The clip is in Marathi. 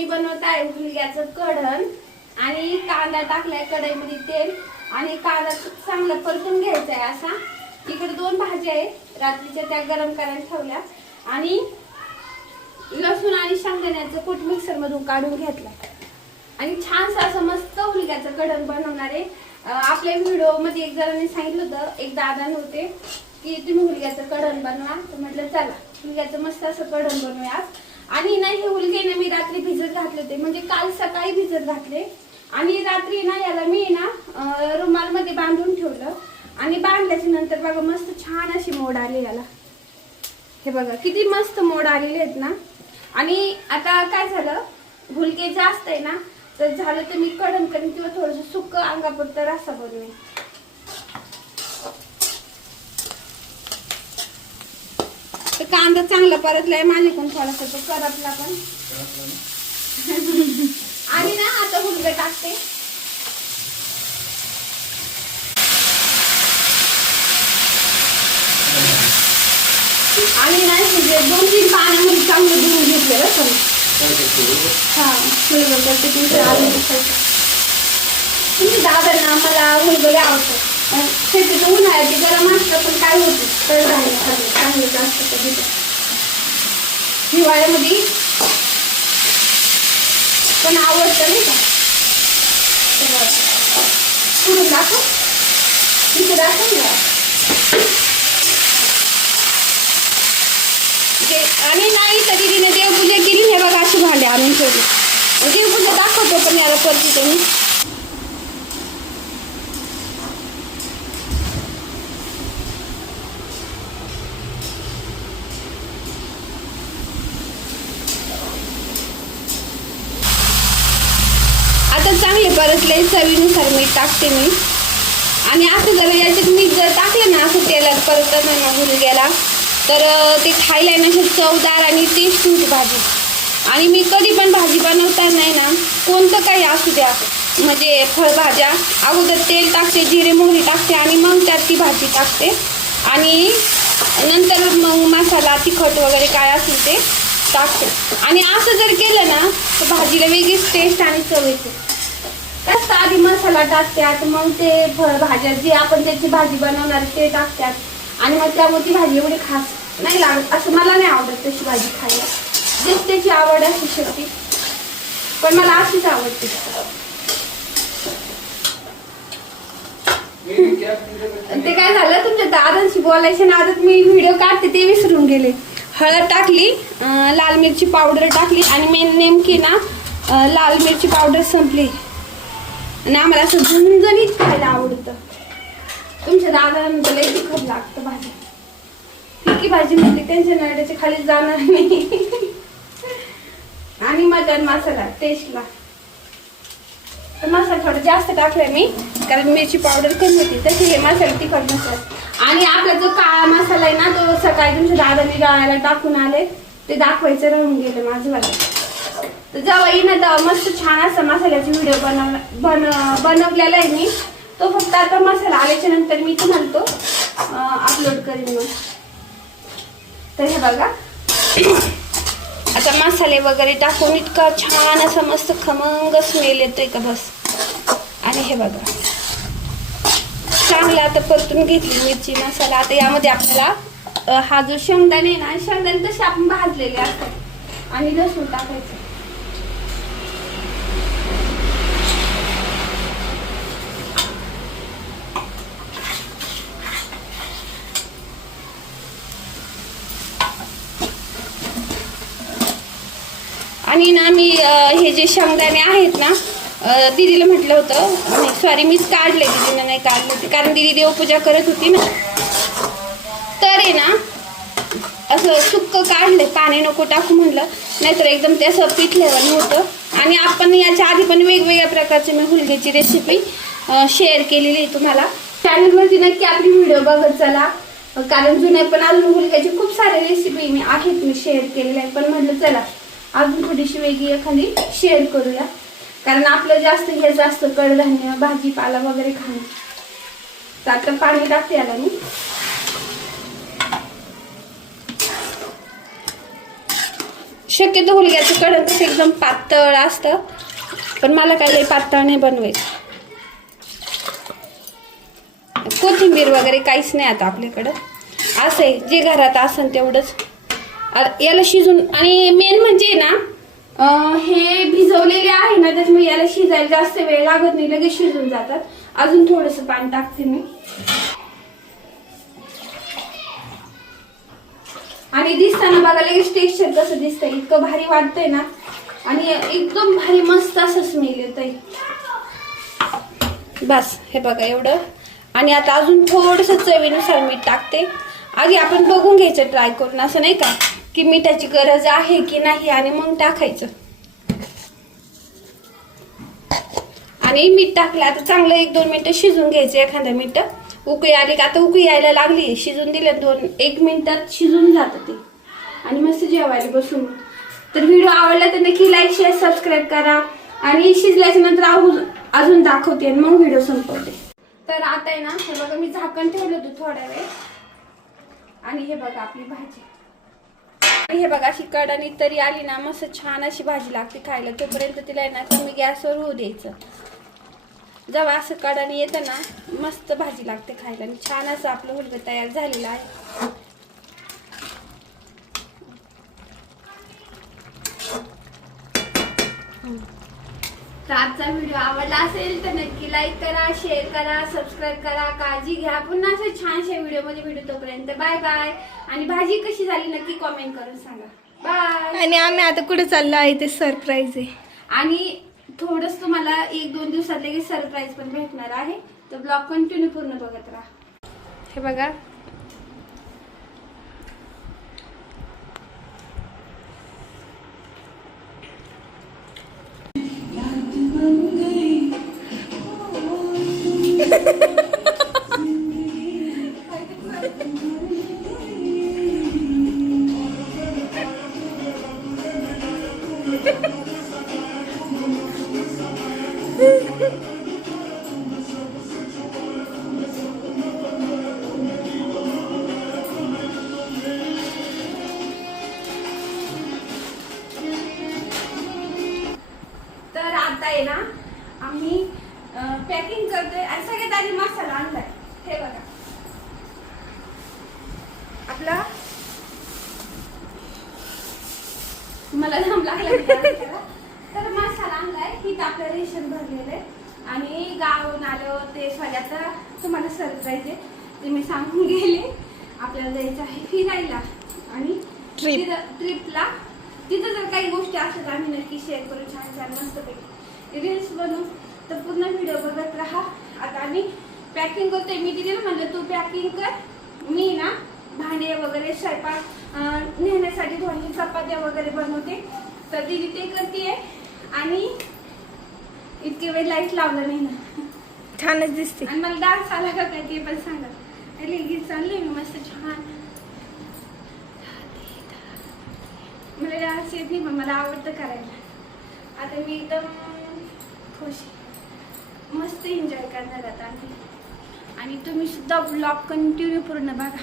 मी बनवत आहे हुलग्याचं कढण आणि कांदा टाकलाय कढईमध्ये तेल आणि कांदा चांगला परतून घ्यायचा आहे असा। इकडे 2 भाज्या आहेत रात्रीच्या त्या गरम करायला ठेवल्या आणि लसूण आणि शेंगदाण्याचं कूट मिक्सर मधून काढून घेतला आणि छानसं असं मस्त हुलग्याचं कढण बनवणार आहे। आपल्या व्हिडिओ मध्ये एक जणांनी सांगितलं होतं, एक दादा नव्हते की तुम्ही हुलग्याचं कढण बनवा, तर म्हटलं चला हुलग्याचं मस्त असं कढण बनवूया। आणि ना हे हुलगे ना मी रात्री भिजत घातले होते, म्हणजे काल सकाळी भिजत घातले आणि रात्री ना याला मी ना रुमाल मध्ये बांधून ठेवलं आणि बांधल्याच्या नंतर बघा मस्त छान अशी मोड आली याला। हे बघा किती मस्त मोड आलेले आहेत ना। आणि आता काय झालं, हुलगे जास्त आहे ना, तर झालं तर मी कढण करीन किंवा थोडंसं सुक्क अंगापुरता रस्सा बनवेन। तर कांदा चांगला परतलाय माझ्याकडून, थोडासा तो करपला पण आणि ना आता हुलगे टाकते। आणि नाही म्हणजे 2-3 पाण्यामध्ये चांगलं धुवून घेतलं बरं का। हा हुलगं करते तुमचं आलू तुमच्या दादांना मला हुलगं आवडतं। शेतीचं उन्हाळ्यात गरम असतं पण काय होतं तर राहिलं चांगलं जास्त कधी हिवाळ्यामध्ये पण आवडतं नाही का। पुढून दाखव तिथे दाखव ना। आणि नाही तरी तिने देवपूजा केली, हे बघा अशी भांडे आणून ठेवली। देवपूजा दाखवतो पण याला परत मी आता चांगले परतले, चवीनुसार मीठ टाकते मी। आणि असं जर याच्यात मीठ जर टाकलं ना असं तेलात परतताना हुलग्याला, तर ते खायला ना चवदार आणि टेस्ट होती भाजी। आणि मी कधी पण भाजी बनवताना नाही ना, कोणतं काही असू द्या म्हणजे फळभाज्या, अगोदर तेल टाकते, जिरे मोहरी टाकते आणि मग त्यात ती भाजी टाकते आणि नंतर मग मसाला तिखट वगैरे काय असेल ते टाकते। आणि असं जर केलं ना तर भाजीला वेगळीच टेस्ट आणि चव येते। कसं आधी मसाला टाकतात, मग ते फळभाज्या जे आपण त्याची भाजी बनवणार ते टाकतात आणि मग त्यामुळे ती भाजी एवढी खास नाही लागत। असं मला नाही आवडत तशी भाजी खायला, जस त्याची आवड असू शकते पण मला अशीच आवडते। ते काय झालं, तुमच्या दादांशी बोलायच्या नादात मी व्हिडिओ काढते ते विसरून गेले। हळद टाकली, लाल मिरची पावडर टाकली आणि मेन नेमकी ना लाल मिरची पावडर संपली आणि आम्हाला असं झणझणीत खायला आवडतं। तुमच्या दादांना लई तिखट लागतं भाजी, फिकी भाजी म्हणजे त्यांच्या नळ्याच्या खाली जाणार नाही। आणि मटन मसाला टेस्टला तर मसाला थोडा जास्त टाकलाय मी, कारण मिरची पावडर कमी होती तशी हे मसाला तिखट नसतात। आणि आपला जो काळा मसाला आहे ना, तो सकाळी तुमच्या दादांनी गाळायला टाकून आले, ते दाखवायचं राहून गेलं माझं वाला। तर जेव्हा येईन तेव्हा मस्त छान असा मसाल्याचा व्हिडिओ बनवलेला आहे मी, तो फक्त आता मसाला आल्याच्या नंतर मी तुम्हाला तो अपलोड करीन मग। तर हे बघा आता मसाले वगैरे टाकून इतका छान असा मस्त खमंग स्मेल येतोय का बस। आणि हे बघा चांगला आता परतून घेतली मिरची मसाला। आता यामध्ये आपल्याला हा जो शेंगदाणे ना, शेंगदाणे तसे आपण भाजलेले असतात आणि लसूण टाकायचं। आणि ना मी हे जे शेंगदाणे आहेत ना, दीदीला म्हटलं होतं, नाही सॉरी मीच काढले, दीदीने नाही काढले कारण दीदी देवपूजा करत होती ना, तर आहे ना असं सुक्क काढले, पाणी नको टाकू म्हणलं, नाहीतर एकदम ते असं पिठल्यावानी होतं। आणि आपण याच्या आधी पण वेगवेगळ्या प्रकारची मी हुलग्याची रेसिपी शेअर केलेली आहे तुम्हाला चॅनलवरती, नक्की आपली व्हिडिओ बघत चला, कारण जुने पण अजून हुलग्याची खूप सारे रेसिपी मी आहेत मी शेअर केलेल्या आहे, पण म्हटलं चला अजून थोडीशी वेगळी एखादी शेअर करूया, कारण आपलं जास्त हे जास्त कडधान्य भाजीपाला वगैरे खाणं। तर आता पाणी टाकते याला मी। शक्यतो हुलग्याचं कडण कसं एकदम पातळ असतं, पण मला काय लई पातळ नाही बनवायचं. कोथिंबीर वगैरे काहीच नाही आता आपल्याकडं. असं आहे जे घरात असेल तेवढंच. याला शिजून, आणि मेन म्हणजे ना हे भिजवलेले आहे ना, त्याच्यामुळे याला शिजायला जास्त वेळ लागत नाही, लगेच शिजून जातात. अजून थोडंसं पाणी टाकते मी. आणि दिसताना बघा लगेच टेक्स्चर कसं दिसतंय, इतकं भारी वाटतंय ना, आणि एकदम भारी मस्त असं स्मेल येतंय. बस हे बघा एवढं. आणि आता अजून थोडंसं चवीनुसार मीठ टाकते. आधी आपण बघून घ्यायचं ट्राय करून, असं नाही का की मिठाची गरज आहे की नाही, आणि मग टाकायचं. आणि मीठ टाकलं आता चांगलं 1-2 मिनिटं शिजून घ्यायचं. एखाद्या मिनिटं उकळी आली का, आता उकळी यायला लागली, शिजून दिलं 1 मिनिटात शिजून जातं ते, आणि मस्त जेवायला बसून. तर व्हिडिओ आवडला तर नक्की लाईक शेअर सबस्क्राईब करा. आणि शिजल्याच्या नंतर अजून दाखवते आणि मग व्हिडिओ संपवते. तर आता आहे ना, हे बघा मी झाकण ठेवलं होतं थोड्या वेळ, आणि हे बघा आपली भाजी. आणि हे बघा अशी कडानी तरी आली ना, मस्त छान अशी भाजी लागते खायला. तोपर्यंत तिला आहे ना कमी गॅसवर होऊ द्यायचं. जेव्हा असं कडानी येतं ना, मस्त भाजी लागते खायला. आणि छान असं आपलं हुलगं तयार झालेलं आहे. तर आजचा व्हिडिओ आवडला असेल तर नक्की लाईक करा, शेअर करा, सबस्क्राईब करा. काळजी घ्या. पुन्हा असे छानशा व्हिडिओमध्ये भेटू. तोपर्यंत बाय बाय. आणि भाजी कशी झाली नक्की कॉमेंट करून सांगा. बाय. आणि आम्ही आता कुठे चाललो आहे ते सरप्राईज आहे. आणि थोडंच तुम्हाला 1-2 दिवसात लगेच सरप्राईज पण भेटणार आहे. तर ब्लॉग कंटिन्यू पूर्ण बघत राहा. हे बघा तर आता आहे ना आम्ही पॅकिंग करतोय. आणि सगळ्यात आधी मसाला आणलाय. हे बघा आपला, मला नाम लागलं तर मसाला आणलाय. ही आपलं रेशन भरलेलं आहे. आणि गावाहून आलं ते आता तुम्हाला सरप्राईज आहे ते मी सांगून गेले. आपल्याला जायचं आहे फिरायला आणि ट्रिपला. तिथं जर काही गोष्टी असतात आम्ही नक्की शेअर करू. छान छान मस्तपैकी रील्स बनवू. तर पूर्ण व्हिडिओ बघत राहा. आता आम्ही पॅकिंग करतोय. मी तिला म्हणलं तू पॅकिंग कर, मी ना भांडे वगैरे स्वयंपाक नेण्यासाठी थोडी चपात्या वगैरे बनवते. तर दीदी ते करते. आणि इतके वेळ लाईट लावलं नाही ना, छानच दिसते. आणि मला डान्स आला का काय ते पण सांगा. गीत चाललंय मी मस्त छान. मला डान्स येत नाही पण मला आवडतं करायला. आता मी एकदम खुश मस्त एन्जॉय करणार आता. आणि तुम्ही सुद्धा ब्लॉग कंटिन्यू पूर्ण बघा.